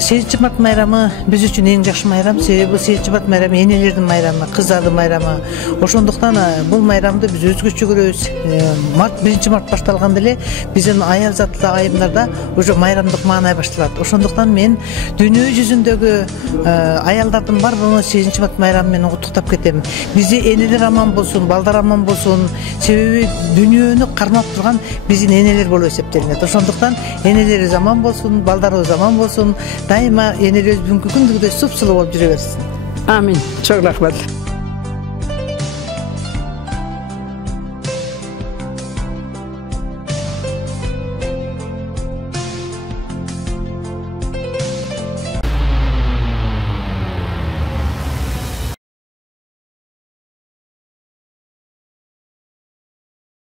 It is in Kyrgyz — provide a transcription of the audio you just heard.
8 март майрамы биз үчүн эң жакшы майрам. Себеби 8 март майрамы энелердин майрамы, кыздардын майрамы. Ошондуктан бул майрамды биз өзгөчө көрөбүз. 1 март башталганда эле биздин аял заттуу айымдарда уже майрамдык маанай башталат. Ошондуктан мен дүйнө жүзүндөгү аялдардын баардыгын 8 март майрамы менен куттуктап кетем. Бизде энелер аман болсун, балдар аман болсун. Себеби дүйнөнү кармап турган биздин энелер болуп эсептелинет. Ошондуктан энелерибиз аман болсун, балдарыбыз аман болсун. Дайыма энелерибиз бүгүнкү күндүгүдөй суп-сулуу болуп жүрө берсин. Амин. Çok rahmet.